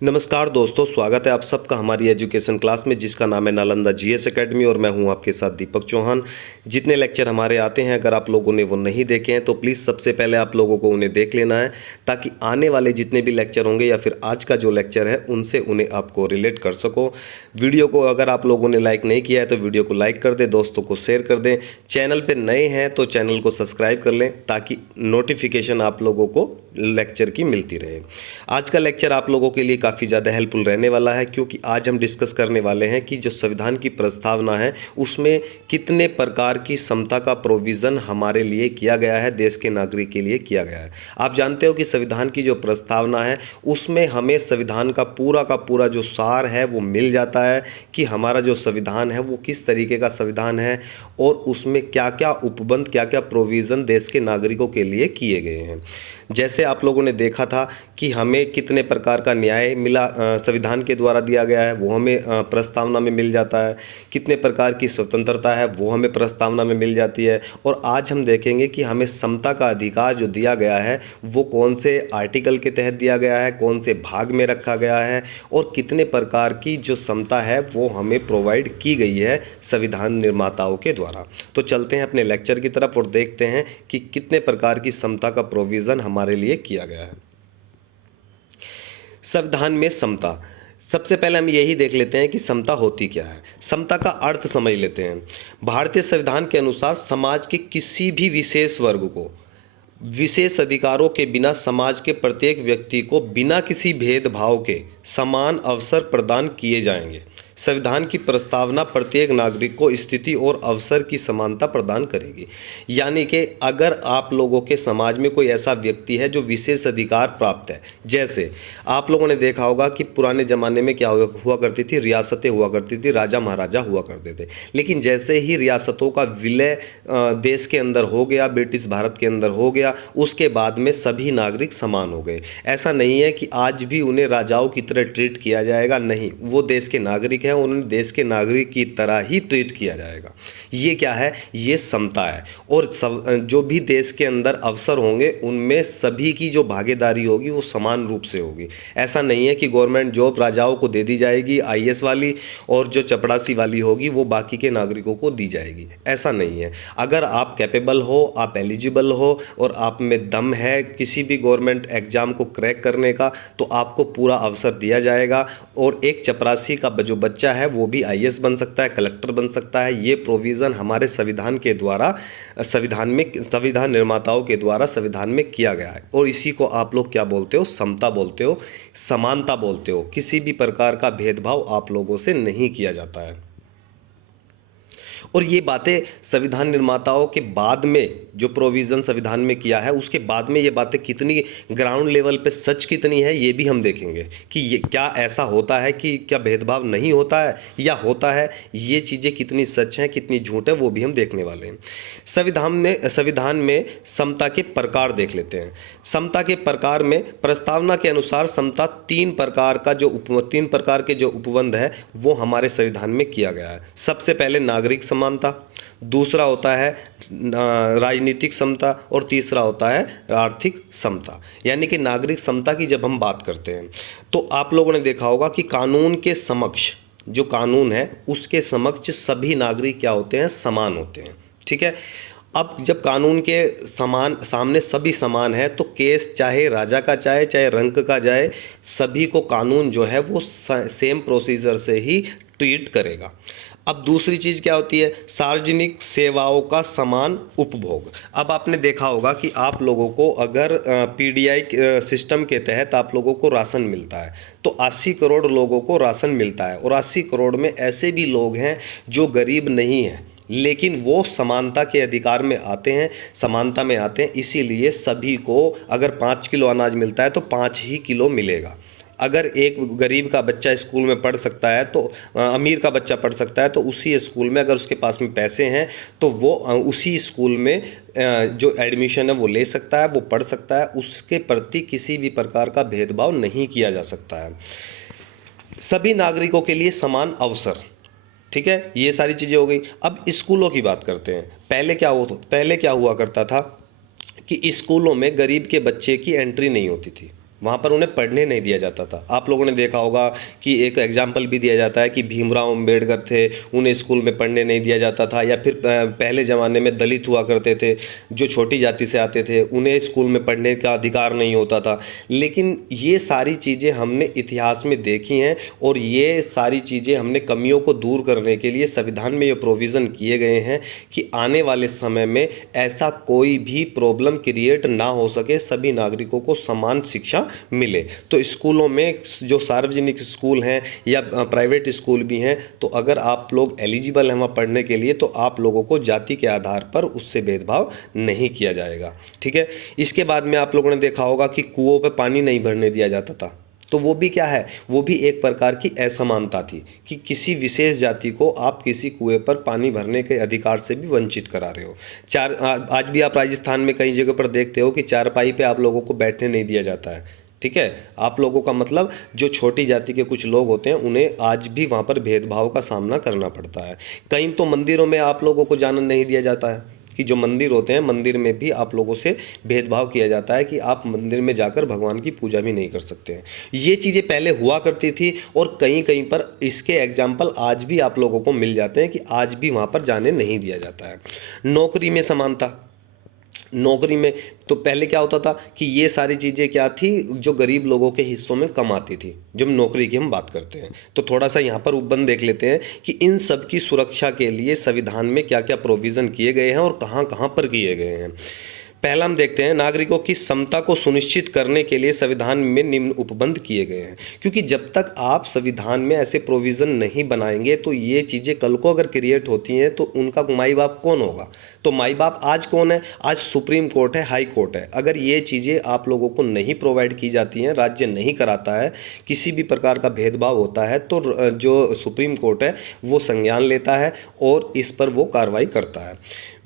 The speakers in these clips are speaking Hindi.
नमस्कार दोस्तों, स्वागत है आप सबका हमारी एजुकेशन क्लास में जिसका नाम है नालंदा जीएस एकेडमी और मैं हूं आपके साथ दीपक चौहान। जितने लेक्चर हमारे आते हैं अगर आप लोगों ने वो नहीं देखे हैं तो प्लीज़ सबसे पहले आप लोगों को उन्हें देख लेना है ताकि आने वाले जितने भी लेक्चर होंगे या फिर आज का जो लेक्चर है उनसे उन्हें आपको रिलेट कर सको। वीडियो को अगर आप लोगों ने लाइक नहीं किया है तो वीडियो को लाइक कर दें, दोस्तों को शेयर कर दें। चैनल पर नए हैं तो चैनल को सब्सक्राइब कर लें ताकि नोटिफिकेशन आप लोगों को लेक्चर की मिलती रहे। आज का लेक्चर आप लोगों के लिए काफ़ी ज़्यादा हेल्पफुल रहने वाला है क्योंकि आज हम डिस्कस करने वाले हैं कि जो संविधान की प्रस्तावना है उसमें कितने प्रकार की समता का प्रोविज़न हमारे लिए किया गया है, देश के नागरिक के लिए किया गया है। आप जानते हो कि संविधान की जो प्रस्तावना है उसमें हमें संविधान का पूरा जो सार है वो मिल जाता है कि हमारा जो संविधान है वो किस तरीके का संविधान है और उसमें क्या क्या उपबंध, क्या क्या प्रोविज़न देश के नागरिकों के लिए किए गए हैं। जैसे आप लोगों ने देखा था कि हमें कितने प्रकार का न्याय मिला संविधान के द्वारा दिया गया है वो हमें प्रस्तावना में मिल जाता है, कितने प्रकार की स्वतंत्रता है वो हमें प्रस्तावना में मिल जाती है। और आज हम देखेंगे कि हमें समता का अधिकार जो दिया गया है वो कौन से आर्टिकल के तहत दिया गया है, कौन से भाग में रखा गया है और कितने प्रकार की जो समता है वो हमें प्रोवाइड की गई है संविधान निर्माताओं के द्वारा। तो चलते हैं अपने लेक्चर की तरफ और देखते हैं कि कितने प्रकार की समता का प्रोविज़न हमारे लिए किया गया है। संविधान में समता, सबसे पहले हम यही देख लेते हैं कि समता होती क्या है। समता का अर्थ समझ लेते हैं। भारतीय संविधान के अनुसार समाज के किसी भी विशेष वर्ग को विशेष अधिकारों के बिना समाज के प्रत्येक व्यक्ति को बिना किसी भेदभाव के समान अवसर प्रदान किए जाएंगे। संविधान की प्रस्तावना प्रत्येक नागरिक को स्थिति और अवसर की समानता प्रदान करेगी। यानी कि अगर आप लोगों के समाज में कोई ऐसा व्यक्ति है जो विशेष अधिकार प्राप्त है, जैसे आप लोगों ने देखा होगा कि पुराने ज़माने में क्या हुआ करती थी, रियासतें हुआ करती थी, राजा महाराजा हुआ करते थे। लेकिन जैसे ही रियासतों का विलय देश के अंदर हो गया, ब्रिटिश भारत के अंदर हो गया, उसके बाद में सभी नागरिक समान हो गए। ऐसा नहीं है कि आज भी उन्हें राजाओं की तरह ट्रीट किया जाएगा, नहीं, वो देश के नागरिक हैं, उन्हें देश के नागरिक की तरह ही ट्रीट किया जाएगा। ये क्या है? ये समता है। और जो भी देश के अंदर अवसर होंगे उनमें सभी की जो भागीदारी होगी वो समान रूप से होगी। ऐसा नहीं है कि गवर्नमेंट जॉब राजाओं को दे दी जाएगी आईएएस वाली और जो चपरासी वाली होगी वो बाकी के नागरिकों को दी जाएगी, ऐसा नहीं है। अगर आप कैपेबल हो, आप एलिजिबल हो और आप में दम है किसी भी गवर्नमेंट एग्ज़ाम को क्रैक करने का तो आपको पूरा अवसर दिया जाएगा। और एक चपरासी का जो बच्चा है वो भी आईएएस बन सकता है, कलेक्टर बन सकता है। ये प्रोविज़न हमारे संविधान के द्वारा संविधान निर्माताओं के द्वारा संविधान में किया गया है। और इसी को आप लोग क्या बोलते हो? समता बोलते हो, समानता बोलते हो। किसी भी प्रकार का भेदभाव आप लोगों से नहीं किया जाता है। और ये बातें संविधान निर्माताओं के बाद में जो प्रोविज़न संविधान में किया है उसके बाद में ये बातें कितनी ग्राउंड लेवल पे सच कितनी है ये भी हम देखेंगे कि ये क्या ऐसा होता है कि क्या भेदभाव नहीं होता है या होता है। ये चीज़ें कितनी सच हैं कितनी झूठ है वो भी हम देखने वाले हैं। संविधान में समता के प्रकार देख लेते हैं। समता के प्रकार में प्रस्तावना के अनुसार समता तीन प्रकार के जो उपबंध है वो हमारे संविधान में किया गया है। सबसे पहले नागरिक समानता, दूसरा होता है राजनीतिक समता और तीसरा होता है आर्थिक समता। यानी कि नागरिक समता की जब हम बात करते हैं तो आप लोगों ने देखा होगा कि कानून के समक्ष जो कानून है उसके समक्ष सभी नागरिक क्या होते हैं? समान होते हैं। ठीक है। अब जब कानून के सामने सभी समान है तो केस चाहे राजा का चाहे रंक का जाए, सभी को कानून जो है वो सेम प्रोसीजर से ही ट्रीट करेगा। अब दूसरी चीज़ क्या होती है? सार्वजनिक सेवाओं का समान उपभोग। अब आपने देखा होगा कि आप लोगों को अगर पीडीआई सिस्टम के तहत आप लोगों को राशन मिलता है तो 80 करोड़ लोगों को राशन मिलता है और 80 करोड़ में ऐसे भी लोग हैं जो गरीब नहीं हैं लेकिन वो समानता के अधिकार में आते हैं, समानता में आते हैं। इसीलिए सभी को अगर 5 किलो अनाज मिलता है तो 5 ही किलो मिलेगा। अगर एक गरीब का बच्चा स्कूल में पढ़ सकता है तो अमीर का बच्चा पढ़ सकता है तो उसी स्कूल में अगर उसके पास में पैसे हैं तो वो उसी स्कूल में जो एडमिशन है वो ले सकता है, वो पढ़ सकता है। उसके प्रति किसी भी प्रकार का भेदभाव नहीं किया जा सकता है। सभी नागरिकों के लिए समान अवसर, ठीक है, ये सारी चीज़ें हो गई। अब स्कूलों की बात करते हैं। पहले क्या हुआ करता था कि स्कूलों में गरीब के बच्चे की एंट्री नहीं होती थी। वहाँ पर उन्हें पढ़ने नहीं दिया जाता था। आप लोगों ने देखा होगा कि एक एग्जाम्पल भी दिया जाता है कि भीमराव अम्बेडकर थे, उन्हें स्कूल में पढ़ने नहीं दिया जाता था। या फिर पहले ज़माने में दलित हुआ करते थे, जो छोटी जाति से आते थे, उन्हें स्कूल में पढ़ने का अधिकार नहीं होता था। लेकिन ये सारी चीज़ें हमने इतिहास में देखी हैं, और ये सारी चीज़ें हमने कमियों को दूर करने के लिए संविधान में ये प्रोविज़न किए गए हैं कि आने वाले समय में ऐसा कोई भी प्रॉब्लम क्रिएट ना हो सके, सभी नागरिकों को समान शिक्षा मिले। तो स्कूलों में जो सार्वजनिक स्कूल हैं या प्राइवेट स्कूल भी हैं, तो अगर आप लोग एलिजिबल हैं वहाँ पढ़ने के लिए, तो आप लोगों को जाति के आधार पर उससे भेदभाव नहीं किया जाएगा। ठीक है। इसके बाद में आप लोगों ने देखा होगा कि कुओं पे पानी नहीं भरने दिया जाता था। तो वो भी क्या है, वो भी एक प्रकार की असमानता थी कि किसी विशेष जाति को आप किसी कुएं पर पानी भरने के अधिकार से भी वंचित करा रहे हो। आज भी आप राजस्थान में कई जगह पर देखते हो कि चारपाई पे आप लोगों को बैठने नहीं दिया जाता है। ठीक है। आप लोगों का मतलब जो छोटी जाति के कुछ लोग होते हैं, उन्हें आज भी वहाँ पर भेदभाव का सामना करना पड़ता है। कई तो मंदिरों में आप लोगों को जाना नहीं दिया जाता है, कि जो मंदिर होते हैं, मंदिर में भी आप लोगों से भेदभाव किया जाता है कि आप मंदिर में जाकर भगवान की पूजा भी नहीं कर सकते हैं। ये चीज़ें पहले हुआ करती थी, और कहीं कहीं पर इसके एग्जाम्पल आज भी आप लोगों को मिल जाते हैं कि आज भी वहाँ पर जाने नहीं दिया जाता है। नौकरी में समानता, नौकरी में तो पहले क्या होता था कि ये सारी चीज़ें क्या थी, जो गरीब लोगों के हिस्सों में कम आती थी। जब नौकरी की हम बात करते हैं, तो थोड़ा सा यहाँ पर उपबंध देख लेते हैं कि इन सब की सुरक्षा के लिए संविधान में क्या क्या प्रोविज़न किए गए हैं और कहाँ कहाँ पर किए गए हैं। पहला हम देखते हैं, नागरिकों की समता को सुनिश्चित करने के लिए संविधान में निम्न उपबंध किए गए हैं। क्योंकि जब तक आप संविधान में ऐसे प्रोविज़न नहीं बनाएंगे, तो ये चीज़ें कल को अगर क्रिएट होती हैं, तो उनका माई बाप कौन होगा? तो माई बाप आज कौन है? आज सुप्रीम कोर्ट है, हाई कोर्ट है। अगर ये चीज़ें आप लोगों को नहीं प्रोवाइड की जाती हैं, राज्य नहीं कराता है, किसी भी प्रकार का भेदभाव होता है, तो जो सुप्रीम कोर्ट है वो संज्ञान लेता है और इस पर वो कार्रवाई करता है।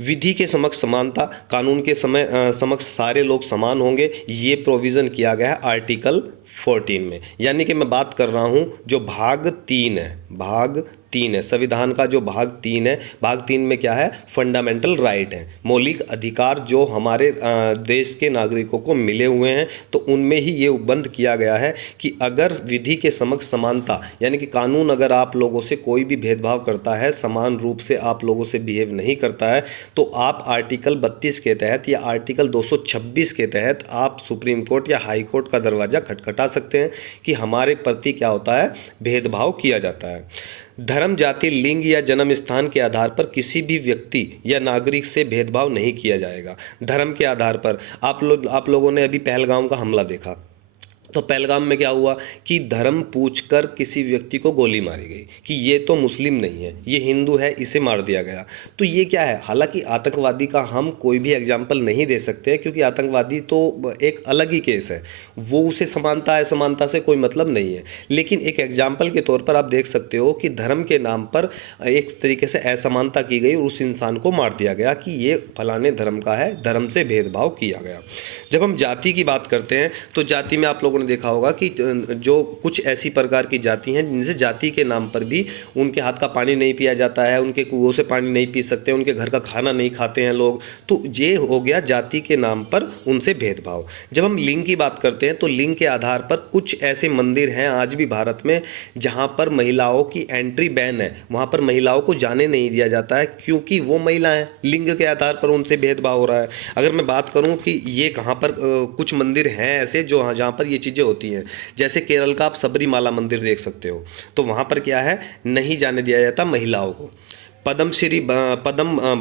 विधि के समक्ष समानता, कानून के समक्ष सारे लोग समान होंगे, ये प्रोविज़न किया गया है आर्टिकल 14 में। यानी कि मैं बात कर रहा हूँ जो भाग 3 है, भाग 3 है संविधान का, जो भाग 3 है, भाग 3 में क्या है? फंडामेंटल राइट है, मौलिक अधिकार जो हमारे देश के नागरिकों को मिले हुए हैं। तो उनमें ही ये उपबंध किया गया है कि अगर विधि के समक्ष समानता, यानी कि कानून अगर आप लोगों से कोई भी भेदभाव करता है, समान रूप से आप लोगों से बिहेव नहीं करता है, तो आप आर्टिकल 32 के तहत या आर्टिकल 226 के तहत आप सुप्रीम कोर्ट या हाई कोर्ट का दरवाज़ा खटखटा सकते हैं कि हमारे प्रति क्या होता है? भेदभाव किया जाता है। धर्म, जाति, लिंग या जन्म स्थान के आधार पर किसी भी व्यक्ति या नागरिक से भेदभाव नहीं किया जाएगा। धर्म के आधार पर आप लोगों ने अभी पहलगाम का हमला देखा, तो पहलगाम में क्या हुआ कि धर्म पूछकर किसी व्यक्ति को गोली मारी गई कि ये तो मुस्लिम नहीं है, ये हिंदू है, इसे मार दिया गया। तो ये क्या है? हालांकि आतंकवादी का हम कोई भी एग्जाम्पल नहीं दे सकते हैं, क्योंकि आतंकवादी तो एक अलग ही केस है, वो उसे समानता असमानता से कोई मतलब नहीं है। लेकिन एक एग्जाम्पल के तौर पर आप देख सकते हो कि धर्म के नाम पर एक तरीके से असमानता की गई और उस इंसान को मार दिया गया कि ये फलाने धर्म का है, धर्म से भेदभाव किया गया। जब हम जाति की बात करते हैं, तो जाति में आप लोगों ने देखा होगा कि जो कुछ ऐसी प्रकार की जाति हैं जिनसे जाति के नाम पर भी उनके हाथ का पानी नहीं पिया जाता है, उनके कुओं से पानी नहीं पी सकते, उनके घर का खाना नहीं खाते हैं लोग। तो ये हो गया जाति के नाम पर उनसे भेदभाव। जब हम लिंग की बात करते हैं, तो लिंग के आधार पर कुछ ऐसे मंदिर हैं आज भी भारत में जहाँ पर महिलाओं की एंट्री बैन है, वहाँ पर महिलाओं को जाने नहीं दिया जाता है, क्योंकि वो महिला हैं, लिंग के आधार पर उनसे भेदभाव हो रहा है। अगर मैं बात करूँ कि ये कहाँ पर कुछ मंदिर हैं ऐसे जो जहाँ पर ये चीज़ें होती हैं, जैसे केरल का आप सबरीमाला मंदिर देख सकते हो, तो वहाँ पर क्या है? नहीं जाने दिया जाता महिलाओं को। पदम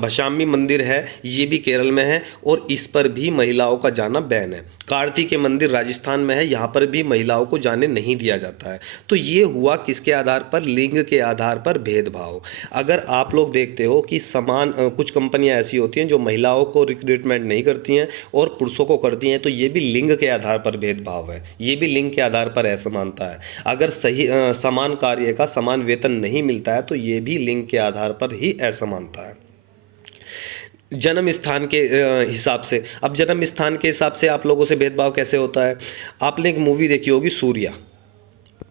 भशामी मंदिर है, ये भी केरल में है और इस पर भी महिलाओं का जाना बैन है। कार्तिकेय मंदिर राजस्थान में है, यहाँ पर भी महिलाओं को जाने नहीं दिया जाता है। तो ये हुआ किसके आधार पर? लिंग के आधार पर भेदभाव। अगर आप लोग देखते हो कि कुछ कंपनियां ऐसी होती हैं जो महिलाओं को रिक्रूटमेंट नहीं करती हैं और पुरुषों को करती हैं, तो ये भी लिंग के आधार पर भेदभाव है, ये भी लिंग के आधार पर असमानता है। अगर समान कार्य का समान वेतन नहीं मिलता है, तो ये भी लिंग के आधार पर ही असमानता है। जन्म स्थान के हिसाब से, अब जन्म स्थान के हिसाब से आप लोगों से भेदभाव कैसे होता है? आपने एक मूवी देखी होगी सूर्या,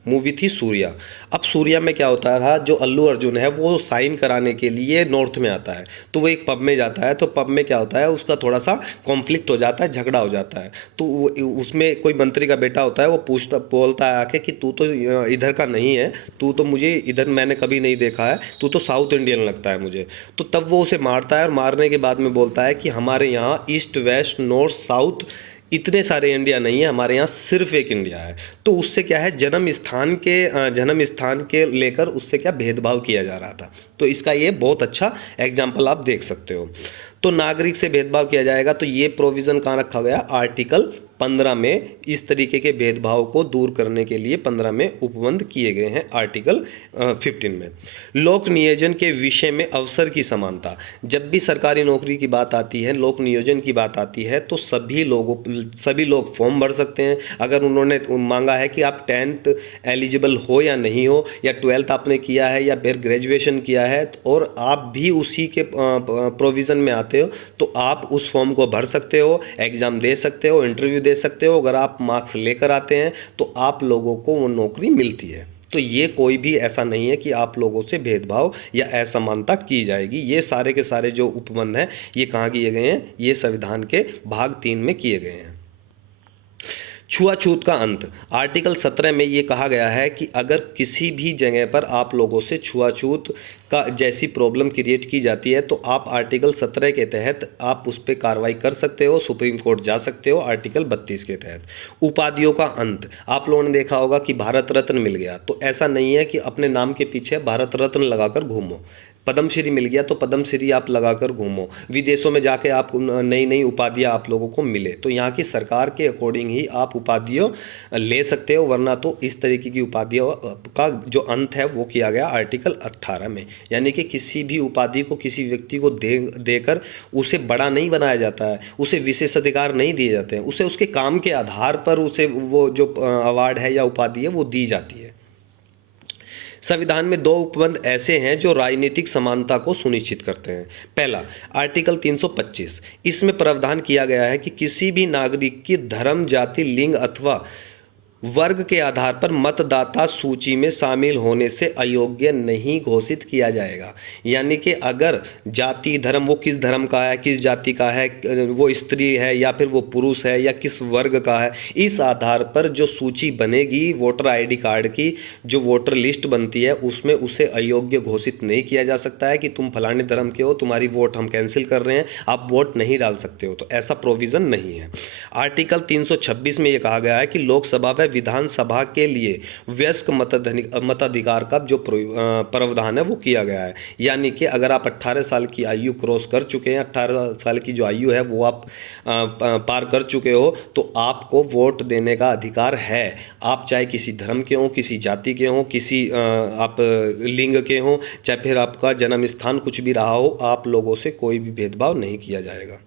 मूवी थी सूर्या। अब सूर्या में क्या होता था, जो अल्लू अर्जुन है वो साइन कराने के लिए नॉर्थ में आता है, तो वो एक पब में जाता है, तो पब में क्या होता है, उसका थोड़ा सा कॉन्फ्लिक्ट हो जाता है, झगड़ा हो जाता है। तो उसमें कोई मंत्री का बेटा होता है, वो पूछता बोलता है आके कि तू तो इधर का नहीं है, तू तो मुझे इधर मैंने कभी नहीं देखा है, तू तो साउथ इंडियन लगता है मुझे। तो तब वो उसे मारता है और मारने के बाद में बोलता है कि हमारे यहाँ ईस्ट वेस्ट नॉर्थ साउथ इतने सारे इंडिया नहीं है, हमारे यहाँ सिर्फ एक इंडिया है। तो उससे क्या है, जन्म स्थान के लेकर उससे क्या भेदभाव किया जा रहा था। तो इसका ये बहुत अच्छा एग्जाम्पल आप देख सकते हो। तो नागरिक से भेदभाव किया जाएगा, तो ये प्रोविज़न कहाँ रखा गया, आर्टिकल 15 में इस तरीके के भेदभाव को दूर करने के लिए 15 में उपबंध किए गए हैं आर्टिकल 15 में। लोक नियोजन के विषय में अवसर की समानता। जब भी सरकारी नौकरी की बात आती है, लोक नियोजन की बात आती है, तो सभी लोग फॉर्म भर सकते हैं। अगर उन्होंने मांगा है कि आप 10th एलिजिबल हो या नहीं हो, या 12th आपने किया है या फिर ग्रेजुएशन किया है, और आप भी उसी के प्रोविज़न में आते हो, तो आप उस फॉर्म को भर सकते हो, एग्ज़ाम दे सकते हो, इंटरव्यू दे सकते हो। अगर आप मार्क्स लेकर आते हैं तो आप लोगों को वो नौकरी मिलती है। तो ये कोई भी ऐसा नहीं है कि आप लोगों से भेदभाव या असमानता की जाएगी। ये सारे के सारे जो उपबंध हैं, ये कहाँ किए गए हैं, ये संविधान के भाग 3 में किए गए हैं। छुआछूत का अंत। आर्टिकल 17 में ये कहा गया है कि अगर किसी भी जगह पर आप लोगों से छुआछूत का जैसी प्रॉब्लम क्रिएट की जाती है, तो आप आर्टिकल 17 के तहत आप उस पर कार्रवाई कर सकते हो, सुप्रीम कोर्ट जा सकते हो आर्टिकल 32 के तहत। उपाधियों का अंत। आप लोगों ने देखा होगा कि भारत रत्न मिल गया, तो ऐसा नहीं है कि अपने नाम के पीछे भारत रत्न लगाकर घूमो। पद्मश्री मिल गया तो पद्मश्री आप लगाकर घूमो। विदेशों में जाके आप नई नई उपाधियां आप लोगों को मिले, तो यहाँ की सरकार के अकॉर्डिंग ही आप उपाधियों ले सकते हो, वरना तो इस तरीके की उपाधियों का जो अंत है वो किया गया आर्टिकल 18 में। यानी कि किसी भी उपाधि को किसी व्यक्ति को देकर उसे बड़ा नहीं बनाया जाता है, उसे विशेष अधिकार नहीं दिए जाते हैं, उसे उसके काम के आधार पर उसे वो जो अवार्ड है या उपाधि है वो दी जाती है। संविधान में 2 उपबंध ऐसे हैं जो राजनीतिक समानता को सुनिश्चित करते हैं। पहला, आर्टिकल 325। इसमें प्रावधान किया गया है कि किसी भी नागरिक की धर्म, जाति, लिंग अथवा वर्ग के आधार पर मतदाता सूची में शामिल होने से अयोग्य नहीं घोषित किया जाएगा। यानी कि अगर जाति, धर्म, वो किस धर्म का है, किस जाति का है, वो स्त्री है या फिर वो पुरुष है या किस वर्ग का है, इस आधार पर जो सूची बनेगी वोटर आईडी कार्ड की, जो वोटर लिस्ट बनती है, उसमें उसे अयोग्य घोषित नहीं किया जा सकता है कि तुम फलाने धर्म के हो, तुम्हारी वोट हम कैंसिल कर रहे हैं, आप वोट नहीं डाल सकते हो। तो ऐसा प्रोविज़न नहीं है। आर्टिकल 326 में ये कहा गया है कि लोकसभा व विधानसभा के लिए वयस्क मताधिकार का जो प्रावधान है वो किया गया है। यानी कि अगर आप 18 साल की आयु क्रॉस कर चुके हैं, 18 साल की जो आयु है वो आप पार कर चुके हो, तो आपको वोट देने का अधिकार है। आप चाहे किसी धर्म के हों, किसी जाति के हों, किसी आप लिंग के हों, चाहे फिर आपका जन्म स्थान कुछ भी रहा हो, आप लोगों से कोई भी भेदभाव नहीं किया जाएगा।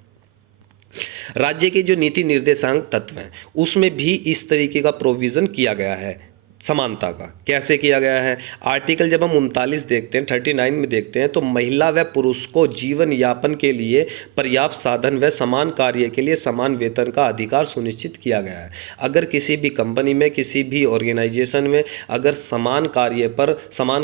राज्य के जो नीति निर्देशांक तत्व हैं उसमें भी इस तरीके का प्रोविज़न किया गया है समानता का। कैसे किया गया है, आर्टिकल जब हम 39 देखते हैं, 39 में देखते हैं, तो महिला व पुरुष को जीवन यापन के लिए पर्याप्त साधन व समान कार्य के लिए समान वेतन का अधिकार सुनिश्चित किया गया है। अगर किसी भी कंपनी में, किसी भी ऑर्गेनाइजेशन में अगर समान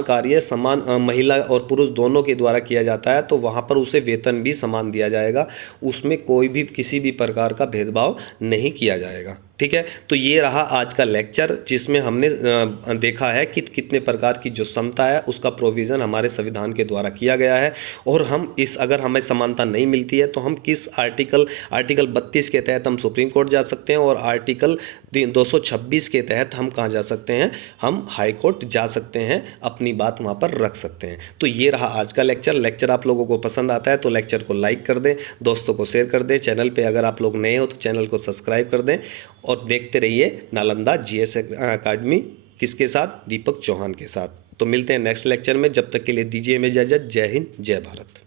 कार्य समान महिला और पुरुष दोनों के द्वारा किया जाता है, तो वहाँ पर उसे वेतन भी समान दिया जाएगा, उसमें कोई भी किसी भी प्रकार का भेदभाव नहीं किया जाएगा। ठीक है, तो ये रहा आज का लेक्चर, जिसमें हमने देखा है कि कितने प्रकार की जो समता है उसका प्रोविज़न हमारे संविधान के द्वारा किया गया है। और हम अगर हमें समानता नहीं मिलती है तो हम किस आर्टिकल 32 के तहत हम सुप्रीम कोर्ट जा सकते हैं, और आर्टिकल 226 के तहत हम कहाँ जा सकते हैं, हम हाई कोर्ट जा सकते हैं, अपनी बात वहाँ पर रख सकते हैं। तो ये रहा आज का लेक्चर आप लोगों को पसंद आता है तो लेक्चर को लाइक कर दें, दोस्तों को शेयर कर दें, चैनल पे अगर आप लोग नए हो तो चैनल को सब्सक्राइब कर दें, और देखते रहिए नालंदा जीएस अकेडमी। किसके साथ, दीपक चौहान के साथ। तो मिलते हैं नेक्स्ट लेक्चर में, जब तक के लिए दीजिए हमें इजाज़त। जय हिंद, जय भारत।